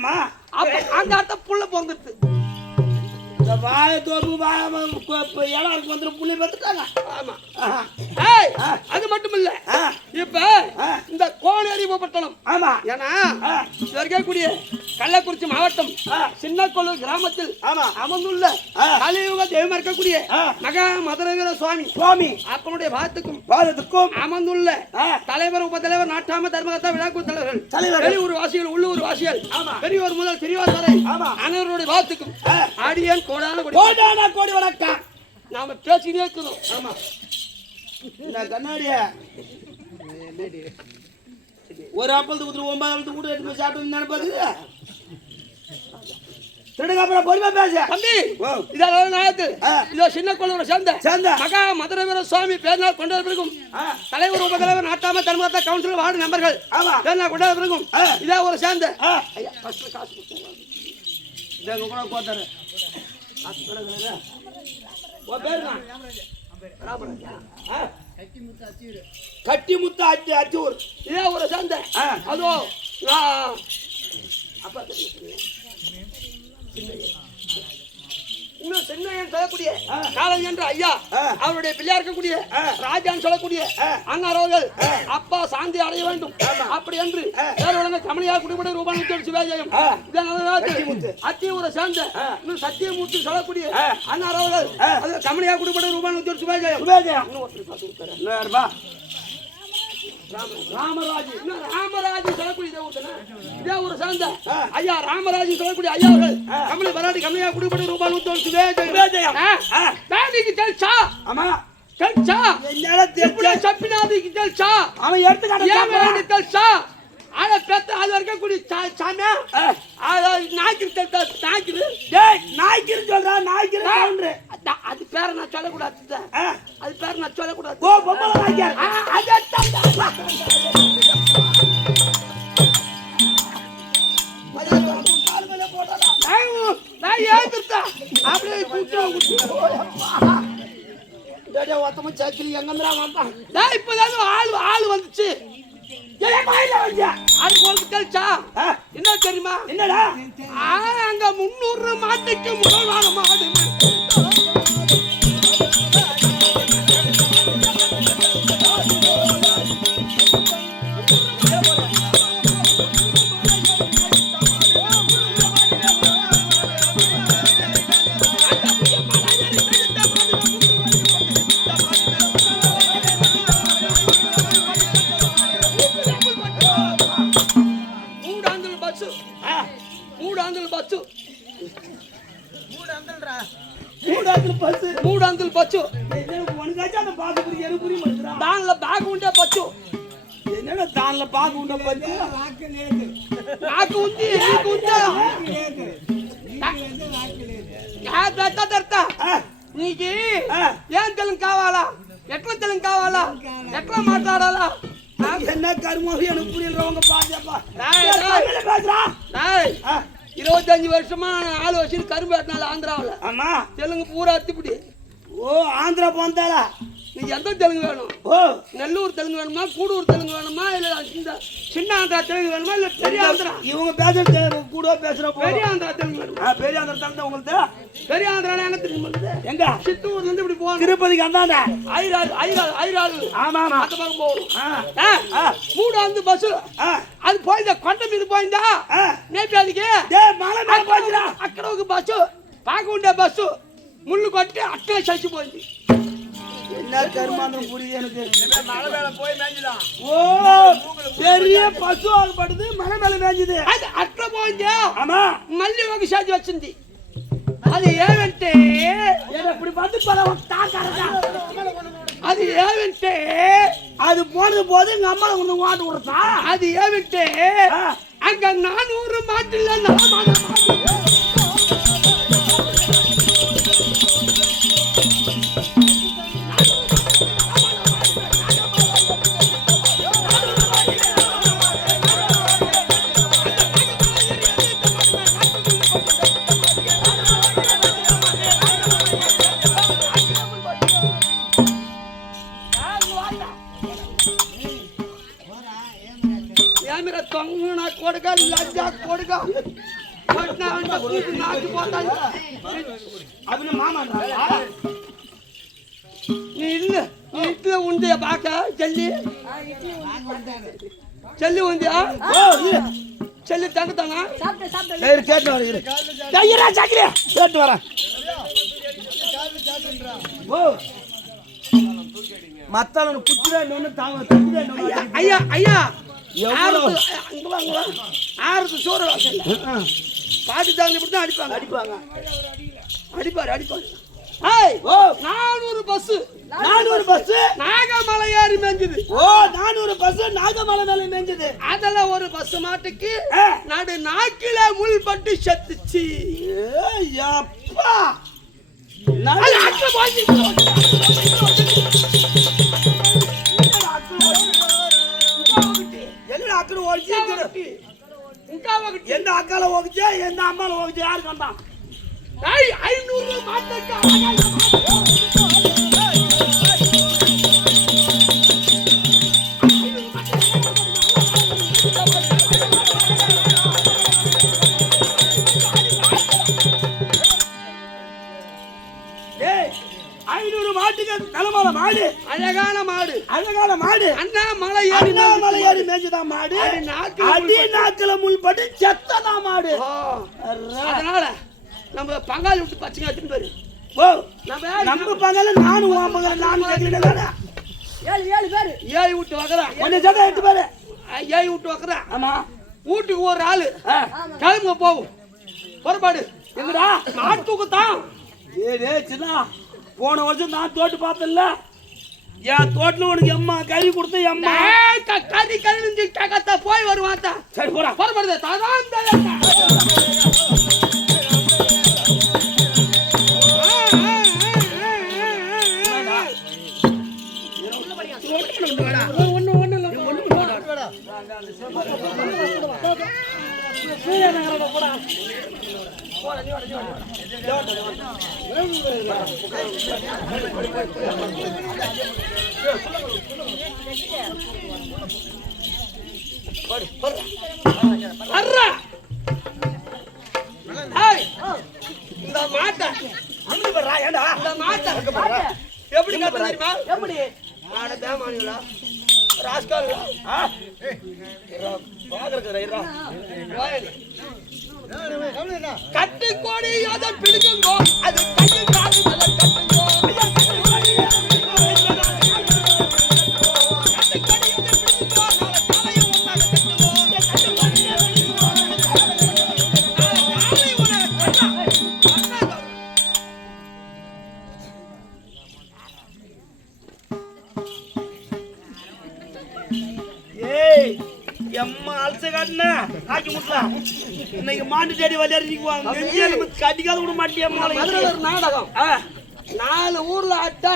ஆமா அப்ப அந்த அர்த்தம் புள்ள பொங்குது. வாய தோப்பு இடம் இருக்கு வந்துடும் புள்ளி பார்த்துட்டாங்க ஆமா. அது மட்டும் இல்ல இப்ப. இந்த கோனேரி பட்டணம் ஆமா ஏன்னா இருக்கக்கூடிய கள்ளக்குறிச்சி மாவட்டம். சின்னக்கொள்ளூர் கிராமத்தில் ஆமா அமர்ந்துள்ள. கலியுக தெய்வம் இருக்கக்கூடிய. மகா மதுரவீர சுவாமி சுவாமி அப்பனுடைய பாத்துக்கும் வாதத்துக்கும் அமர்ந்துள்ள. தலைவர் உபதலைவர் நாட்டாம தர்மகர்த்தா விழாக்குழு தலைவர்கள் தலைவர்கள். வெளியூர் வாசிகள் உள்ளூர் வாசிகள். பெரியோர் முதல் சிறியோர் வரை. அனைவருடைய. ஆடியன் கோடான கொடி கோடான கோடி வணக்கம் நாம பேசினே இருக்கிறோம் ஆமா இந்த கண்ணாடிய ஒரு அப்பளத்து ஊத்துரு ஒன்பது அப்பளத்து கூட எடுத்து போய் சாப்பிட்டு நினைப்பாது திருடுங்க அப்புறம் பொறுமையா பேச தம்பி. இதோட நாயத்து. இதோ சின்ன கொள்ளூரை சேர்ந்த சேர்ந்த. மகா மதுரவீர சுவாமி பேர்நாள் கொண்டு ஆ. தலைவர் உபதலைவர் நாட்டாம தர்மகர்த்தா கவுன்சிலர் வார்டு நம்பர்கள் ஆமா. பேர்நாள் கொண்டு ஆ. இதே ஒரு சேர்ந்த. ஐயா ஃபர்ஸ்ட் காசு கொடுத்தாங்க கூட கோத்தாரு கட்டி முத்து அச்சு அச்சூர் இதே ஒரு சேர்ந்த ஆ. அதோ அப்பா. இன்னும் சின்னையன் சொல்லக்கூடிய. காலம் என்ற ஐயா. அவருடைய பிள்ளையா இருக்கக்கூடிய ஆ. ராஜான்னு சொல்லக்கூடிய ஆ. அண்ணாரோர்கள் அப்பா சாந்தி அடைய வேண்டும் அப்படி என்று. வேற உலக கமலியா குடிபட ரூபாய் சிவாஜயம். அத்தியூரை சேர்ந்த. இன்னும் சத்தியமூர்த்தி சொல்லக்கூடிய ஆ. அண்ணாரோர்கள் ஆ. அது கமலியா குடிபட ரூபாய் சிவாஜயம் சுபேஜயம் இன்னும் ஒருத்தர். இன்னும் ராமராஜ். ராமராஜ் சொல்லக்கூடிய இதே ஊரை சார்ந்த. ஐயா ராமராஜ் சொல்லக்கூடிய ஐயா அவர்கள் வராடி கம்மியா குடிபடி ரூபாய் நூத்தி தெல்சா ஆமா. இப்படியே தெப்பல சப்பினாதிக்கு தெல்சா அவன் எடுத்து ஏன் காட்ட வேண்டி தெல்சா ஆனா பெத்த அது இருக்கக்கூடிய சா- சாமியா? நாய்க்கு தெல்சா நாய்க்கு டேய் நாய்க்கிரு சொல்றா நாய்க்கிரு அது பேரை நான் சொல்லக்கூடாது. அது பேரை நான் சொல்லக்கூடாது. ஓ நாய்க்கார் நான் ஏத்துட்டேன் அப்படியே கூட்டுறோம் ஒத்தமா சக்கிலி எங்கந்திரா வந்தான்? இப்பதான் ஆள் ஆள் வந்துச்சு. ஏய் மயில வந்து அது உங்களுக்கு தெரிச்சா என்ன தெரியுமா? என்னடா? ஆ, அங்க முன்னூறு மாட்டுக்கு முதல்வான மாடு పెద్ద తెరతా నీకు ఏం తెలుగు కావాలా ఎట్లా తెలుగు కావాలా ఎట్లా మాట్లాడాలా என்ன கருமம் எனக்கு புரியலவங்க பாத்தியாப்பா டேய், டேய். பேசுறா டேய், ஆ, இருபத்தஞ்சு வருஷமா நான் ஆள் வச்சு கரும்பு வெட்டினால ஆந்திராவில் ஆமா தெலுங்கு பூரா அத்திப்பிடி ஓ ஆந்திரா போந்தாளா எந்த தெலுங்கு வேணும்? ஓ. நெல்லூர் தெலுங்கு வேணுமா கூடூர் தெலுங்கு வேணுமா இல்ல இந்த சின்ன ஆந்திரா தெலுங்கு வேணுமா இல்ல பெரிய ஆந்திரா? இவங்க பேசுற கூட பேசுற பெரிய ஆந்திரா தெலுங்கு வேணுமா? பெரிய ஆந்திரா தெலுங்கு உங்களுக்கு பெரிய ஆந்திரா எங்க தெரியுமா எங்க? சித்தூர்ல இருந்து இப்படி போகணும். திருப்பதிக்கு அந்தாண்ட. ஐராறு ஐராறு ஐராறு. ஆமா ஆமா. அந்த பக்கம் போகணும். மூடாந்து பஸ் அது போயிருந்தா கொண்ட மீது போயிருந்தா நேபியாதிக்கு மலை மேல போயிருந்தா அக்கடவுக்கு பஸ் பாக்க உண்டா பஸ் முள்ளு கொட்டு அக்கடை சச்சு போயிருந்து என்ன கருமாந்திரம் பெரிய பசு ஆகப்படுது மலை மேல மேஞ்சுது. அது அட்ட போஞ்ச ஆமா. மல்லி வாங்கி சாதி வச்சிருந்தி. அது ஏவன்ட்டு. இப்படி வந்து பல அது ஏவன்ட்டு. அது போனது போது எங்க ஒன்று வாண்டு கொடுத்தா? அது ஏவன்ட்டு. அங்க நானூறு மாட்டில் நான் தூக்கி நீ இல்ல நீ உண்டிய பாக்க செல்லி செல்லி உண்டியா சரி கேட்டு வரேன் சாக்கிரியா கேட்டு வரேன் ஓ மத்தவன் குச்சில தாங்க ஐயா ஐயா எவ்வளவு? ஆறுது சோறு பாட்டி தாங்க இப்படி தான் அடிப்பாங்க. அடிப்பாங்க. அடிப்பாரு அடிப்பாரு. நானூறு பஸ் நானூறு பஸ் நாகமலை ஏறி மேஞ்சுது. ஓ நானூறு பஸ் நாகமலை மேல மேஞ்சது. அதுல ஒரு பஸ் மாட்டுக்கு. நடு நாக்கில முள் பட்டு செத்துச்சு. அப்பா. என்னடா அக்கறை ஓடிச்சு. எந்த அக்கால ஓகிச்சா எந்த அம்மால ஓகிச்சா யாரு கண்டான் ஐநூறு மாட்டுக்கு பங்காளி விட்டு பச்சைங்க எடுத்துன்னு போயிரு. ஓ நம்ம பங்கல நானும் உன் பங்கல நானும் கேட்கிறேன் ஏழு விட்டு வைக்கிறேன் கொஞ்சம் சதம் எட்டு பேரு. ஏழு விட்டு வைக்கிறேன் ஆமா. வீட்டுக்கு ஒரு ஆளு. கிளம்புங்க போகும் புறப்பாடு. எங்கடா? மாட்டு தூக்கத்தான் டேய் சின்னா. போன வருஷம் நான் தோட்டு பார்த்தல என் தோட்டல உனக்கு எம்மா கறி கொடுத்து க- கறி கழிஞ்சு கக்கத்தா போய் வருவாத்தா சரி போடா. புறப்படுது. ததான் அர்ரா இந்த மாட்டை அங்க ஏண்டா இந்த மாட்டை எப்படி கத்த தெரியுமா எப்படி ஆட தேமானிங்களா ராஸ்காலுங்களா ஆ பாக்குறதுக்கு ரைரா கட்டு கோடி அதை பிடிக்குங்கோ அது கையில் காசு கட்டு ஆக்கி முட்டலாம் இன்னைக்கு மாட்டு தேடி விளையாடுறீங்க கடிக்காத விட ஒரு நாடகம். நாலு ஊர்ல ஆட்டா.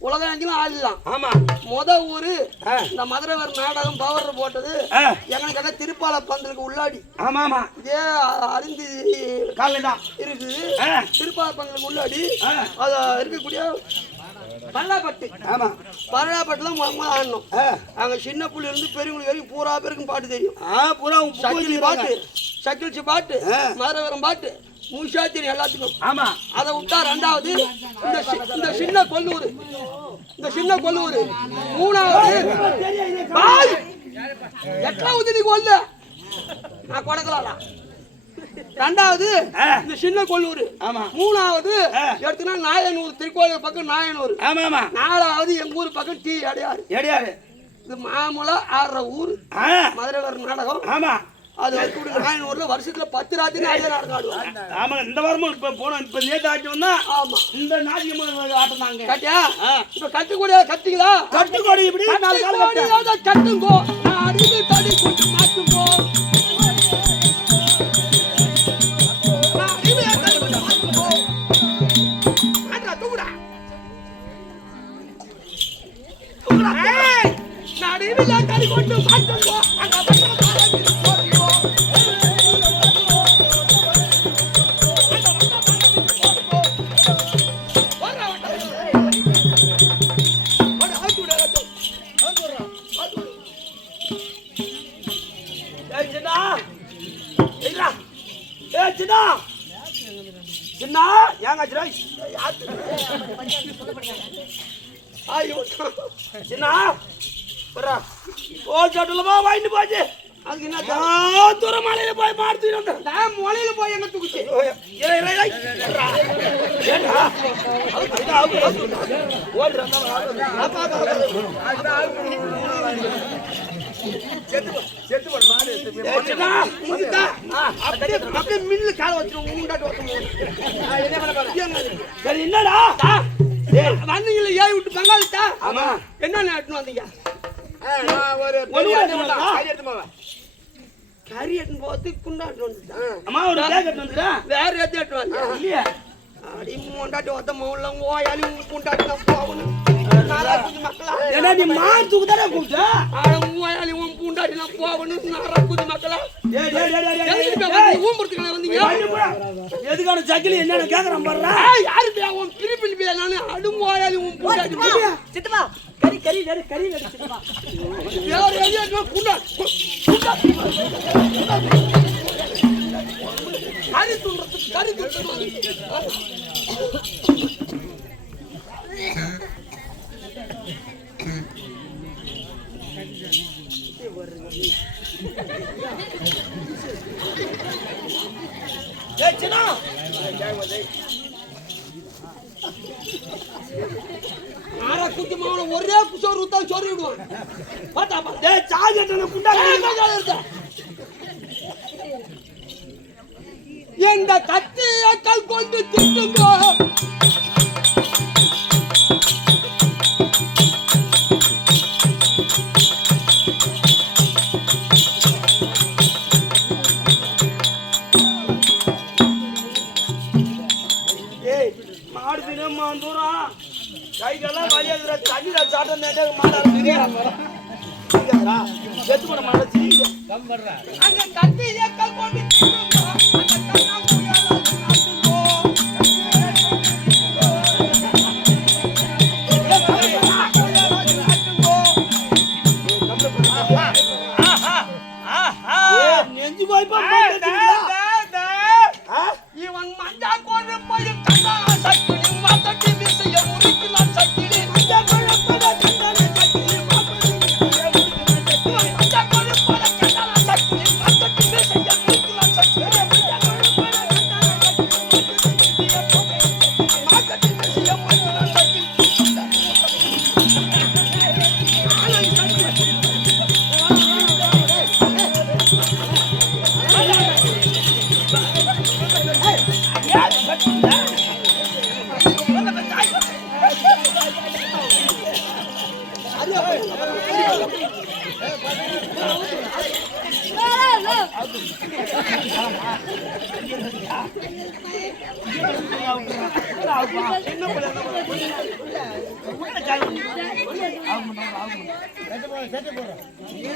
உலகம் எங்கேயும் ஆடலாம் ஆமா. முத ஊரு இந்த மதுரை ஒரு நாடகம் பவர் போட்டது. ஆ. எங்களை கேட்டா திருப்பால பந்தலுக்கு உள்ளாடி. ஆமா ஆமா. இதே அறிந்து காலையில் தான். இருக்குது. திருப்பால பந்தலுக்கு உள்ளாடி. அது இருக்கக்கூடிய பல்லாப்பட்டு. ஆமா. பல்லாப்பட்டுல முதல்ல ஆடணும். அங்க சின்ன புள்ளி இருந்து பெரியவங்களுக்கு வரைக்கும் பூரா பேருக்கும் பாட்டு தெரியும். ஆ பூரா சக்கிலி பாட்டு சக்கிலிச்சி பாட்டு. மதுரவரம் பாட்டு தெரியும் எல்லாத்துக்கும். ஆமா. அதை விட்டா ரெண்டாவது இந்த இந்த சின்ன கொல்லூர். இந்த சின்ன கொல்லூர். மூணாவது எட்டாவது நீ கொல்ல. நான் கொடக்கலாம் ரெண்டாவது. இந்த சின்ன கொல்லூர் ஆமா. மூணாவது. எடுத்துனா நாயனூர் திருக்கோயில் பக்கம் நாயனூர். ஆமா ஆமா. நாலாவது எங்க ஊர் பக்கம் டீ அடையாறு. எடியாரு இது மாமூலா ஆடுற ஊர். ஆ. மதுரை வர நாடகம். ஆமா. அது வந்து நாயனூர்ல வருஷத்துல பத்து ராத்திரி அதே நாடகம் ஆடுவாங்க. ஆமா இந்த வாரமும் இப்ப போனோம். இப்ப நேத்து ஆட்டி வந்தா ஆமா. இந்த நாட்டியம் ஆட்டினாங்க கட்டியா? இப்ப கட்டுக்கூடிய கட்டிங்களா? கட்டுக்கோடி இப்படி கட்டுங்கோ. சின்னா ஏங்க ஐயோ வரா ஓ சட்டுலமா வாங்கிட்டு போச்சு. அதுக்கு என்ன தூரம் மலையில போய் மாடுத்து வந்தேன் நான் முளையில போய் எங்க தூக்குச்சு? இறை, அப்படியே அப்படியே கால வச்சிரும் என்னடா வந்தீங்களா ஏய் விட்டு பங்காளிட்டா ஆமா என்ன எடுத்துன்னு வந்தீங்க ஒரு எடுத்து எடுத்துன்னு குண்டாட்டு வந்துட்டான் அம்மா ஒரு பேக் எடுத்து வேற எது எடுத்து வந்தேன் இல்லையா அடி மூண்டாட்டி ஒத்த மௌல ஓயாலி ஏடா நீ மாடு தூக்குதானே கூப்பிட்ட? ஆட மூவாயாலி உன் பூண்டாட்டி நான் போகணும் நாராக்குது மக்களா. எதுக்கான சக்கிலி என்னன்னு கேக்குறான் ஏய், யாரு பியா உன் பிரிப்பில் பியா நானு அடும் ஓயாலி உன் பூண்டாட்டி. பிரியா. சித்தப்பா. கறி கறி நடு கறி நடு சித்தப்பா. வேற எது எடுத்து குண்டா கறி துண்டுறதுக்கு கறி துண்டுறது ஏய் சின்னா நாரா குட்டி மாவன ஒரே குசோறு ஊத்தா சொறி விடுவான். பாத்தா பா டேய் சார்ஜ் எடுத்து குண்டா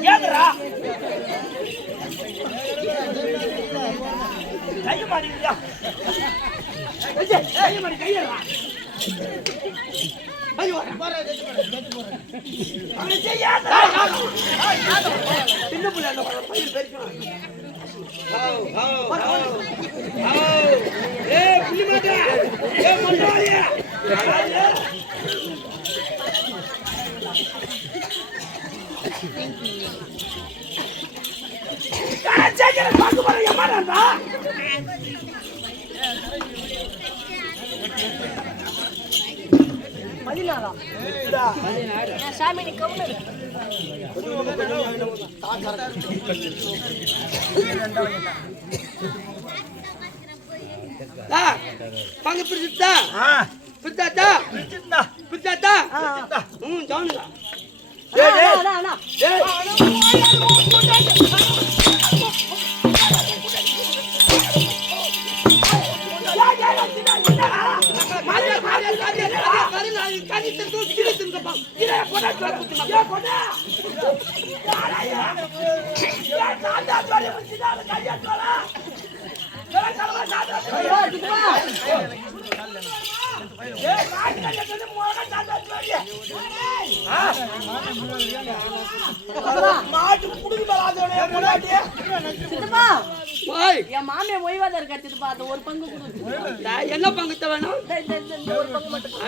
ஏதுடா கை கை கையடா ஐயோ போறேன் போறேன் போறேன் புள்ள பையன் பெருக்கணும் ஏய் புள்ளி பாக்கு நான் சாமி நீ கவுனு தா பங்கு பிரிச்சுட்டா பிரிச்சாச்சா பிரிச்சாச்சா ம் ஜானுங்க அண்ணா அண்ணா ஏய் மாட்டு குடுக்கு முன்னாடி சித்தப்பா என் மாமியா ஓய்வாதான் இருக்கா சித்தப்பா அது ஒரு பங்கு கொடு நான் என்ன பங்கு வேணும் ஒரு பங்கு மட்டும்.